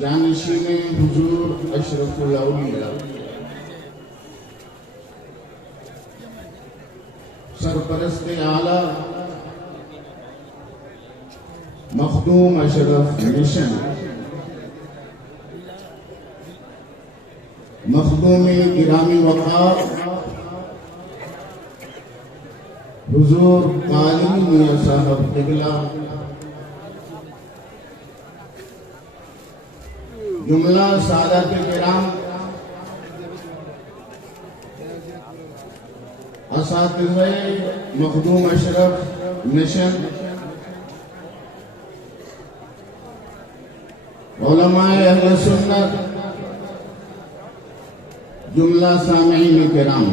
جانشین حضور اشرف الاولیاء سرپرست اعلیٰ مخدوم اشرف مشن مخدوم گرامی وقار حضور قالی میاں صاحب قبلہ جملہ سادات کرام اساتذہ مخدوم اشرف مشن علماء اہل سنت جملہ سامعین کرام،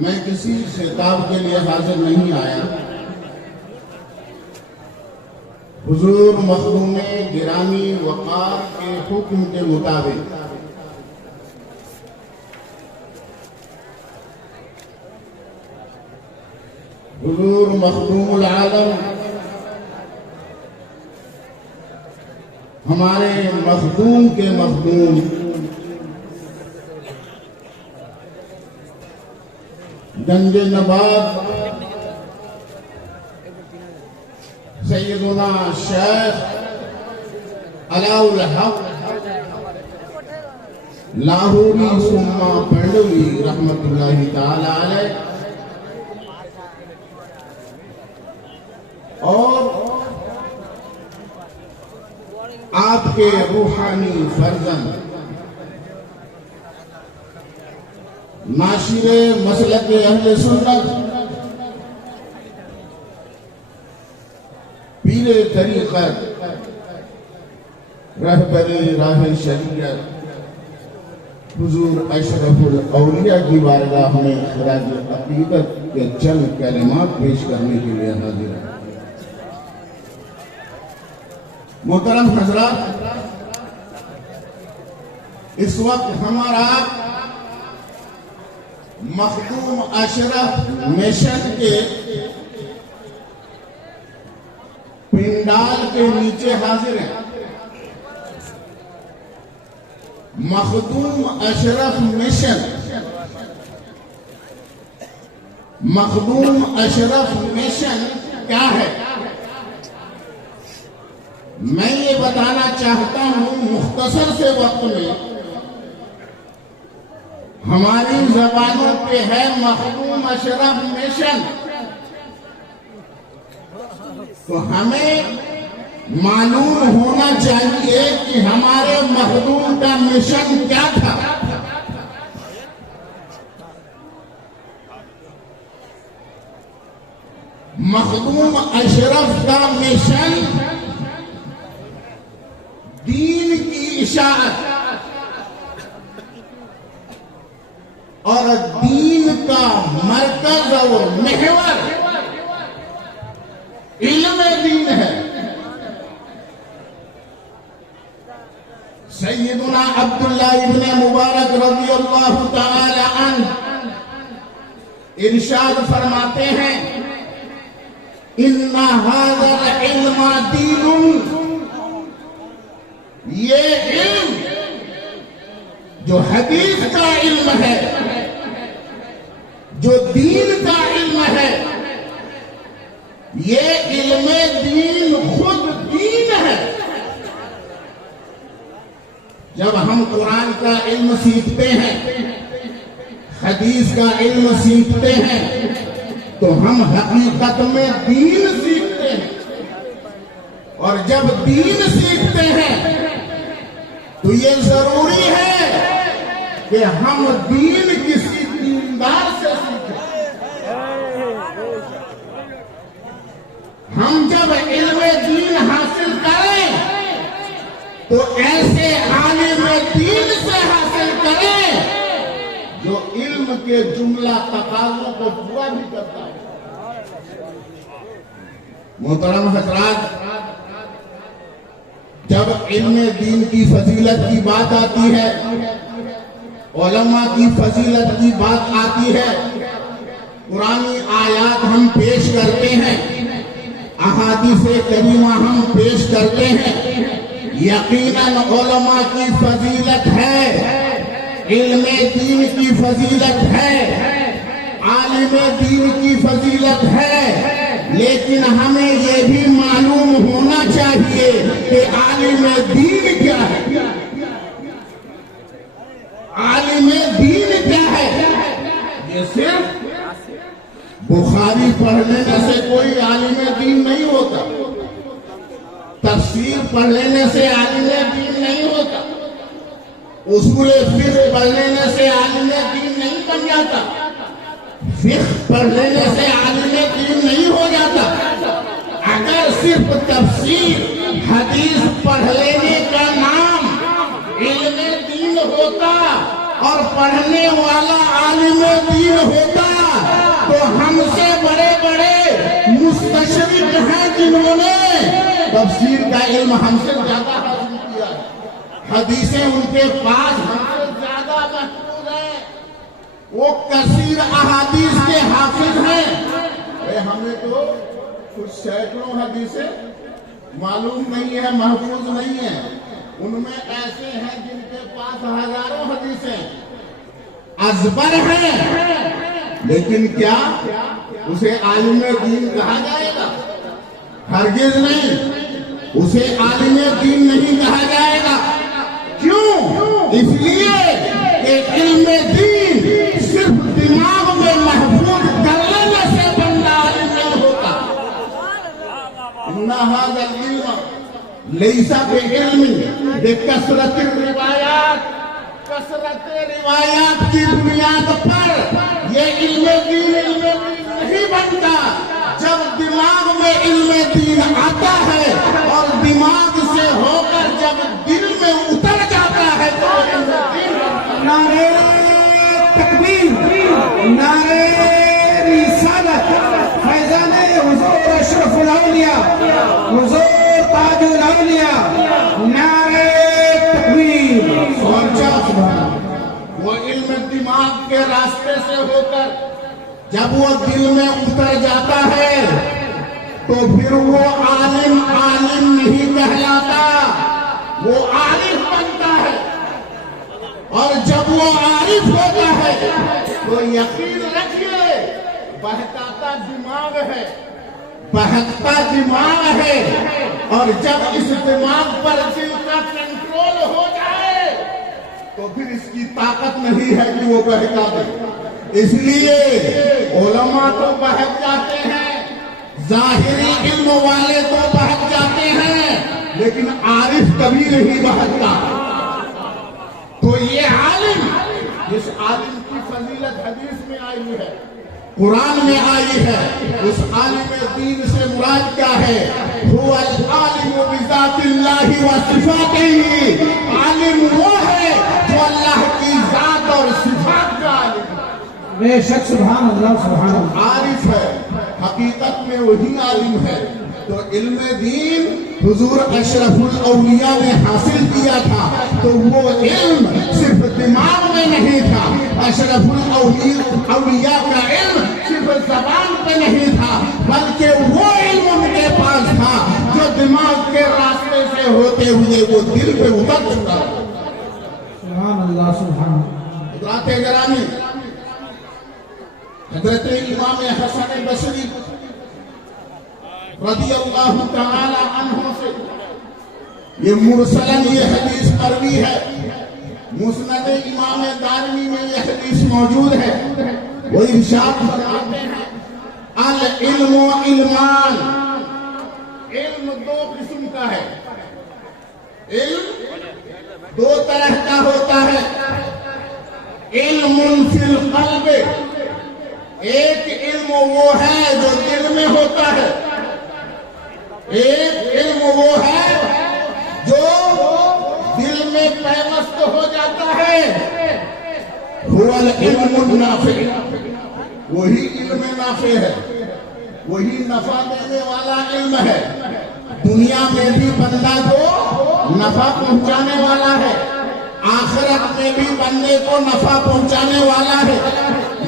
میں کسی خطاب کے لیے حاضر نہیں آیا. حضور مخدوم گرامی وقار کے حکم کے مطابق حضور مخدوم العالم ہمارے مخدوم کے مخدوم گنج نبات سیدنا شیخ علاء الحق لاہوری سما پنڈوی رحمت اللہ تعالی علیہ اور آپ کے روحانی فرزند ناشر مسلک اہل سنت پیر طریقت رہبر راہ شریعت حضور اشرف الاولیاء کی بارگاہ میں خراج عقیدت کے چند کلمات پیش کرنے کے لیے حاضر ہیں. محترم حضرات، اس وقت ہمارا مخدوم اشرف مشن کے پنڈال کے نیچے حاضر ہیں. مخدوم اشرف مشن مخدوم اشرف مشن کیا ہے؟ میں یہ بتانا چاہتا ہوں مختصر سے وقت میں. ہماری زبانوں پہ ہے مخدوم اشرف مشن، تو ہمیں معلوم ہونا چاہیے کہ ہمارے مخدوم کا مشن کیا تھا. مخدوم اشرف کا مشن دین کی اشاعت اور دین کا مرکز اور محور علم دین ہے. سیدنا عبداللہ ابن مبارک رضی اللہ تعالی عنہ ارشاد فرماتے ہیں اِنَّ هَذَا الْعِلْمَ دِينٌ، یہ علم جو حدیث کا علم ہے، جو دین کا علم ہے، یہ علم دین خود دین ہے. جب ہم قرآن کا علم سیکھتے ہیں، حدیث کا علم سیکھتے ہیں، تو ہم حقیقت میں دین سیکھتے ہیں. اور جب دین سیکھتے ہیں تو یہ ضروری ہے کہ ہم دین کسی دیندار سے سیکھیں. ہم جب علم دین حاصل کریں تو ایسے عالم دین سے حاصل کریں جو علم کے جملہ تقاضوں کو پورا بھی کرتا ہے. محترم حضرات، جب علم دین کی فضیلت کی بات آتی ہے، علماء کی فضیلت کی بات آتی ہے، قرآنی آیات ہم پیش کرتے ہیں احادیث کریمہ ہم پیش کرتے ہیں، یقیناً علماء کی فضیلت ہے، علم دین کی فضیلت ہے، عالم دین کی فضیلت ہے، لیکن ہمیں یہ بھی معلوم ہونا چاہیے کہ عالم دین کیا ہے، عالم دین کیا ہے۔ یہ صرف بخاری پڑھ لینے سے کوئی عالم دین نہیں ہوتا، تفسیر پڑھ لینے سے عالم دین نہیں ہوتا، اصول فقہ پڑھ لینے سے عالم دین نہیں بن جاتا، فقہ پڑھ لینے سے عالم دین نہیں ہو جاتا۔ اگر صرف تفسیر حدیث پڑھ لینے کا نام علم دین ہوتا اور پڑھنے والا عالم دین ہوتا تو ہم سے بڑے بڑے مستشرق ہیں جنہوں نے تفسیر کا علم ہم سے زیادہ حاصل کیا ہے، حدیثیں ان کے پاس ہم سے زیادہ محفوظ ہیں، وہ کثیر احادیث کے حافظ ہیں۔ ہمیں تو کچھ سینکڑوں حدیثیں معلوم نہیں ہے، محفوظ نہیں ہے، ان میں ایسے ہیں جن کے پاس ہزاروں حدیثیں ازبر ہیں، لیکن کیا اسے عالم دین کہا جائے گا؟ ہرگز نہیں، اسے عالم دین نہیں کہا جائے گا۔ کیوں؟ اس لیے کہ علم دین صرف دماغ میں محفوظ کر لینے سے بندہ عالم نہیں ہوتا۔ اِنَّ هَذَا الْعِلْمَ لَيْسَ بِعِلْمٍ بِكَثْرَةِ الرِّوَایَاتِ، کثرت روایات کی بنیاد پر یہ علم دین نہیں بنتا۔ جب دماغ میں علم دین آتا ہے اور دماغ سے ہو کر جب دل میں اتر جاتا ہے تو علم دین بنتا ہے۔ نعرہ تکبیر، نعرہ رسالت، فیضان حضور اشرف الاولیاء، حضور تاج الاولیاء، نعرہ تکبیر۔ اور جب وہ علم دماغ کے راستے سے ہو کر جب وہ دل میں اتر جاتا ہے تو پھر وہ عالم نہیں کہلاتا، وہ عارف بنتا ہے، اور جب وہ عارف ہوتا ہے تو یقین رکھیے بہکاتا دماغ ہے، بہکتا دماغ ہے، اور جب اس دماغ پر دل کا کنٹرول ہو جائے تو پھر اس کی طاقت نہیں ہے کہ وہ بہکا دے۔ اس لیے علماء تو بہک جاتے ہیں، ظاہری علم والے تو بہک جاتے ہیں، لیکن عارف کبھی نہیں بہکتا۔ تو یہ عالم، جس عالم کی فضیلت حدیث میں آئی ہے، قرآن میں آئی ہے، اس عالم دین سے مراد کیا ہے؟ هو العالم بذات اللہ و صفاتہ، عالم وہ ہے جو اللہ کی ذات اور صفات کا عالم ہے۔ بے شک، سبحان اللہ، سبحان اللہ۔ عارف ہے، حقیقت میں وہی عالم ہے۔ تو علم دین حضور اشرف الاولیاء نے حاصل کیا تھا، تو وہ علم صرف دماغ میں نہیں تھا، اشرف الاولیاء کا علم صرف زبان پہ نہیں تھا، بلکہ وہ علم ان کے پاس تھا جو دماغ کے راستے سے ہوتے ہوئے وہ دل پہ اتر چکا تھا۔ سبحان اللہ، سبحان اللہ۔ حضرات گرامی، حضرت امام حسن بصری رضی اللہ تعالی عنہ سے یہ مرسلن یہ حدیث مروی ہے، مسند امام دارمی میں یہ حدیث موجود ہے۔ وہ ارشاد فرماتے ہیں العلم علمان، علم دو قسم کا ہے، علم دو طرح کا ہوتا ہے۔ علم فی القلب، ایک علم وہ ہے جو دل میں ہوتا ہے، ایک علم وہ ہے جو دل میں پیوست ہو جاتا ہے۔ هو العلم النافع، وہی علم نافع ہے، وہی نفع دینے والا علم ہے، دنیا میں بھی بندہ کو نفع پہنچانے والا ہے، آخرت میں بھی بندے کو نفع پہنچانے والا ہے۔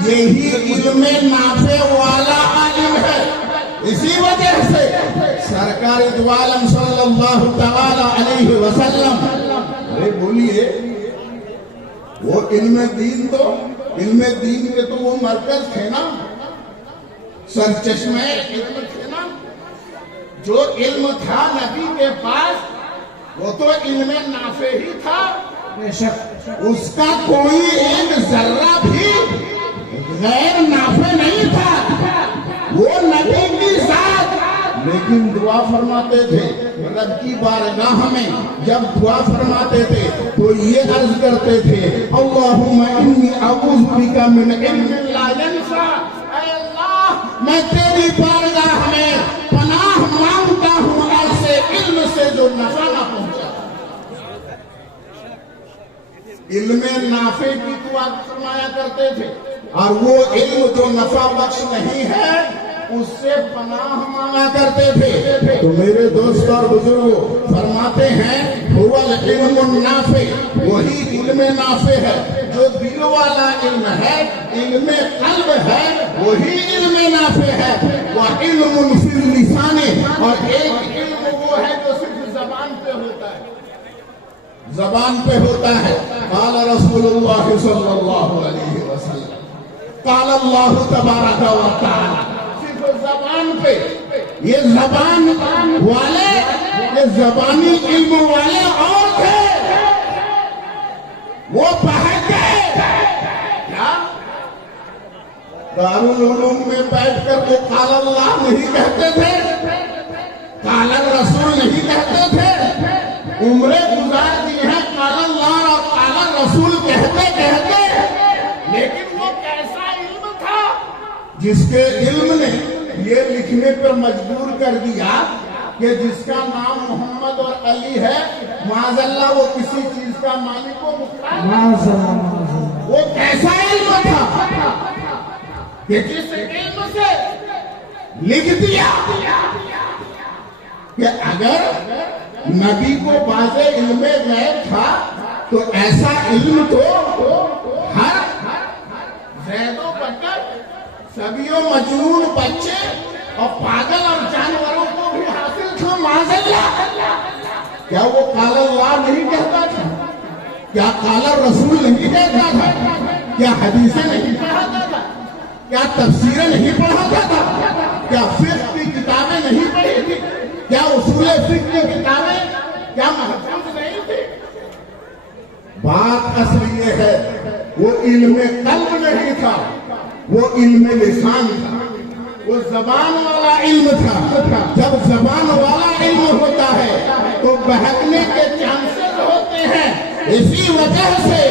یہی علم نافع والا عالم ہے۔ اسی وجہ سے سرکار دو عالم صلی اللہ تعالی علیہ وسلم، ارے بولیے، وہ علم دین کے تو وہ مرکز تھے نا، سرچشمہ علم تھے نا. جو علم تھا نبی کے پاس وہ تو علم نافع ہی تھا، بے شک اس کا کوئی ایک ذرہ بھی غیر نافع نہیں تھا، وہ نبی کی ذات. لیکن دعا فرماتے تھے رب کی بارگاہ میں، جب دعا فرماتے تھے تو یہ عرض کرتے تھے اللہم انی اعوذ بک من علم لا ینفع. اے اللہ میں تیری بارگاہ میں پناہ مانگتا ہوں ایسے علم سے جو نفع نہ پہنچا. علم نافع کی دعا فرمایا کرتے تھے، اور وہ علم جو نفع بخش نہیں ہے اس سے پناہ مانگا کرتے تھے. تو میرے دوست اور بزرگوں فرماتے ہیں هو العلم النافع، وہی علم نافع ہے جو دل والا علم ہے، علم قلب ہے وہی علم نافع ہے. وعلم فی اللسان، اور ایک علم وہ ہے جو صرف زبان پہ ہوتا ہے، زبان پہ ہوتا ہے. قال رسول اللہ صلی اللہ علیہ وسلم، قال اللہ تبارک و تعالی، صرف زبان پہ. یہ زبان والے، یہ زبانی علم والے اور تھے، وہ بہت گئے. کیا دارالعلوم میں بیٹھ کر وہ قال اللہ نہیں کہتے تھے، قال الرسول نہیں کہتے تھے، عمریں گزار دی ہیں قال اللہ اور قال رسول کہتے کہتے. لیکن وہ کیسا علم تھا جس کے علم نے یہ لکھنے پر مجبور کر دیا کہ جس کا نام محمد اور علی ہے معاذ اللہ وہ کسی چیز کا مالک و مختار. وہ کیسا علم تھا کہ جس علم سے لکھ دیا کہ اگر نبی کو واضح علم غیب تھا تو ایسا علم تو ہر زید و بکر، سبیوں مجنون بچے اور پاگل اور جانوروں کو بھی حاصل تھا معاذ اللہ. کیا وہ قال اللہ نہیں کہتا تھا؟ کیا قال رسول نہیں کہتا تھا؟ کیا حدیثیں نہیں پڑھاتا تھا؟ کیا تفسیریں نہیں پڑھاتا تھا؟ کیا فقہ کی کتابیں نہیں پڑھی تھی؟ کیا اصول فقہ کی کتابیں کیا محفوظ نہیں تھی؟ بات اصل یہ ہے وہ علم قلب نہیں تھا، وہ علم لسان تھا، وہ زبان والا علم تھا. جب زبان والا علم ہوتا ہے تو بہکنے کے چانسز ہوتے ہیں. اسی وجہ سے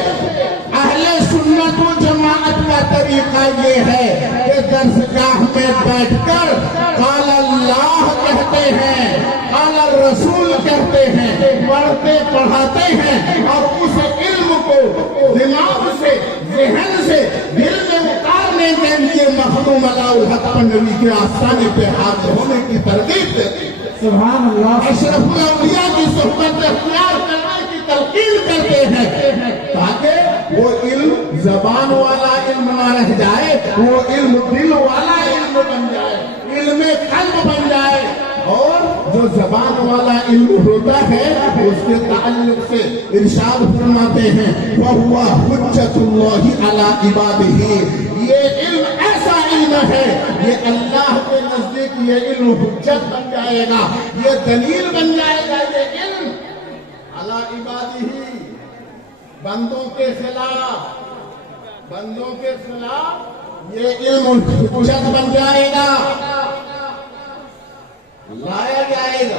اہل سنت و جماعت کا طریقہ یہ ہے کہ درسگاہ میں بیٹھ کر قال اللہ کہتے ہیں، قال الرسول کہتے ہیں، پڑھتے پڑھاتے ہیں، اور اس علم کو دماغ سے، ذہن سے دل میں اتارنے کے لیے مخدوم علاء الحق نبی کے آستانے پہ حاضر ہونے کی ترغیب دیتے ہیں. سبحان اللہ. اشرف الاولیاء کی صحبت اختیار کرنے کی تلقین کرتے ہیں تاکہ وہ علم زبان والا علم نہ رہ جائے، وہ علم دل والا علم بن جائے، علم قلب بن جائے. اور جو زبان والا علم ہوتا ہے اس کے تعلق سے ارشاد فرماتے ہیں وَهُوَ حُجَّةُ اللَّهِ عَلَىٰ عِبَادِهِ. یہ علم ایسا علم ہے یہ اللہ کے نزدیک یہ علم حجت بن جائے گا، یہ دلیل بن جائے گا. یہ علم عَلَىٰ عِبَادِهِ، بندوں کے خلاف یہ علم حجت بن جائے گا، لایا جائے گا.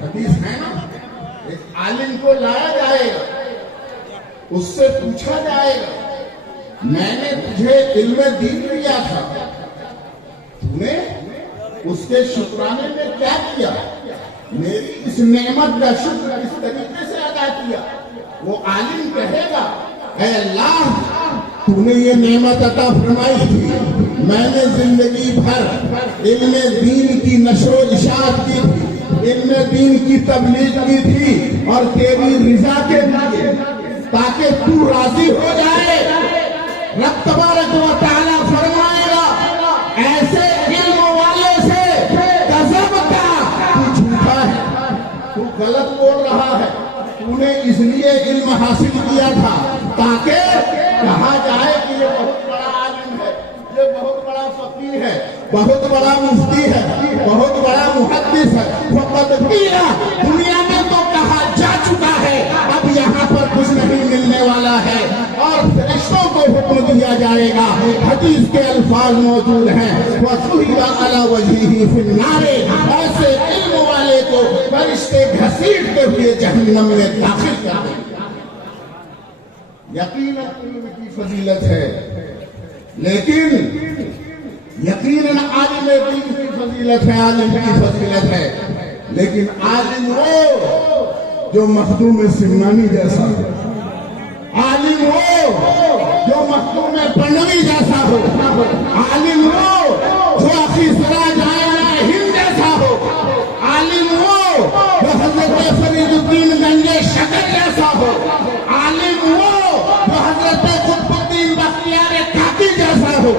حدیث ہے نا، ایک عالم کو لایا جائے گا، اس سے پوچھا جائے گا میں نے تجھے علم دین دیا تھا، تو نے اس کے شکرانے میں کیا کیا؟ میری اس نعمت کا شکر اس طریقے سے ادا کیا. وہ عالم کہے گا اے اللہ تو نے یہ نعمت عطا فرمائی تھی، میں نے زندگی بھر علم دین کی نشر و اشاعت کی تھی، علم دین کی تبلیغ کی تھی، اور تیری رضا کے لیے تاکہ تو راضی ہو جائے. رب تبارک و تعالیٰ فرمائے گا ایسے علم والے سے غلط بول رہا ہے. تو نے اس لیے علم حاصل کیا تھا تاکہ کہا جائے کہ یہ بہت بڑا عالم ہے, یہ بہت بڑا فقیہ ہے, بہت بڑا مفتی ہے, بہت بڑا محدث ہے. فقط دنیا میں تو کہا جا چکا ہے, اب یہاں پر کچھ نہیں ملنے والا ہے اور فرشتوں کو حکم دیا جائے گا. حدیث کے الفاظ موجود ہیں, وَصُحِبَ عَلَى وَجْهِهِ فِي النَّارِ, ایسے علم والے کو فرشتے گھسیٹتے ہوئے جہنم میں داخل کر دیں گے. یقیناً علم کی فضیلت ہے, لیکن یقیناً عالم دین کی فضیلت ہے, عالم کی فضیلت ہے, لیکن عالم وہ جو مخدوم سمنانی جیسا ہو, عالم وہ جو مخدوم پنڈوی جیسا ہو, عالم وہ جو اخی سراج آیا ہند جیسا ہو, عالم وہ جو حضرت فرید الدین گنجے شکر جیسا ہو, عالم وہ جو حضرت قطب الدین بختیار کاکی جیسا ہو,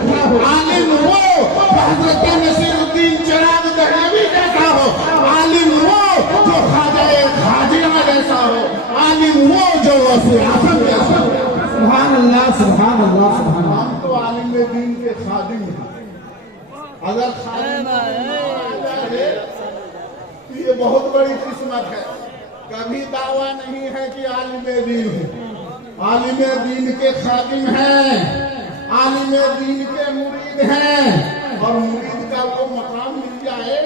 عالم وہ جو حضرت نصیر الدین چراغ دہلوی جیسا ہو, عالم وہ جو خواجہ خواجہ جیسا ہو, عالم وہ جو غوث اعظم جیسا ہو. سبحان اللہ سبحان اللہ سبحان اللہ. ہم تو عالم دین کے خادم ہیں. اگر خادم تو یہ بہت بڑی قسمت ہے. کبھی دعویٰ نہیں ہے کہ عالم دین ہوں. عالم دین کے خادم ہیں, عالم دین کے مرید ہیں, اور مرید کا وہ مقام مل جائے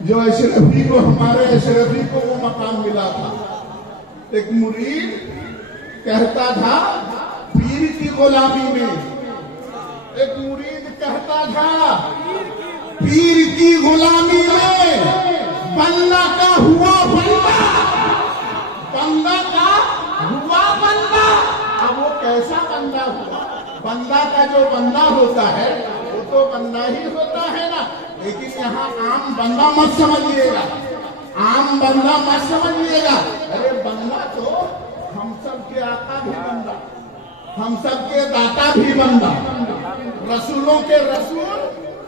جو اشرفی کو, ہمارے اشرفی کو وہ مقام ملا تھا. ایک مرید کہتا تھا پیر کی غلامی میں, ایک مرید کہتا تھا پیر کی غلامی میں بندہ کا ہوا بندہ, بندہ کا ہوا بندہ. اب وہ کیسا بندہ ہوا؟ بندہ کا جو بندہ ہوتا ہے وہ تو بندہ ہی ہوتا ہے نا, لیکن یہاں عام بندہ مت سمجھیے گا, عام بندہ مت سمجھیے گا. ارے بندہ تو ہم سب کے آقا بھی بندہ, ہم سب کے داتا بھی بندہ, رسولوں کے رسول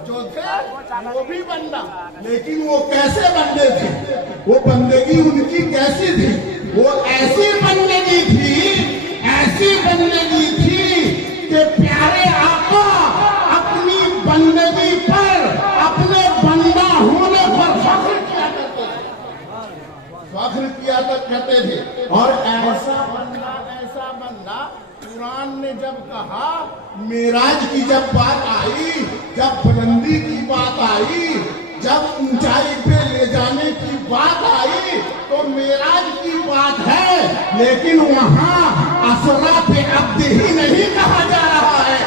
جو تھے وہ بھی بندہ. لیکن وہ کیسے بندے تھے؟ وہ بندگی ان کی کیسی تھی؟ وہ ایسی بندگی تھی, ایسی بندگی تھی کہ پیارے آقا اپنی بندگی پر, اپنے بندہ ہونے پر فخر کیا کرتے تھے, فخر کیا کرتے تھے. اور ایسا بندہ قرآن نے جب کہا, معراج کی جب بات آئی, جب بلندی کی بات آئی, جب اونچائی پہ لے جانے کی بات آئی, تو معراج کی بات ہے, لیکن وہاں اسرا بعبدہ ہی نہیں کہا جا رہا ہے,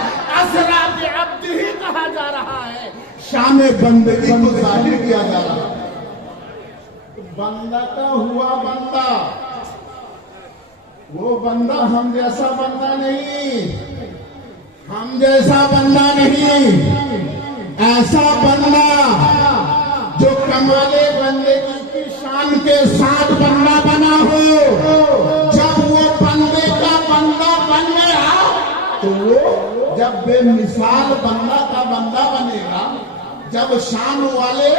اسرا بعبدہ ہی کہا جا رہا ہے. شان بندگی کو ظاہر کیا جا رہا ہے. بندہ کا ہوا بندہ, وہ بندہ ہم جیسا بندہ نہیں, ہم جیسا بندہ نہیں, ایسا بندہ جو کمالے بندگی کی شان کے ساتھ بندہ بنا ہو. جب وہ بندے کا بندہ بن گیا تو وہ جب بے مثال بندہ کا بندہ بنے گا, جب شان والے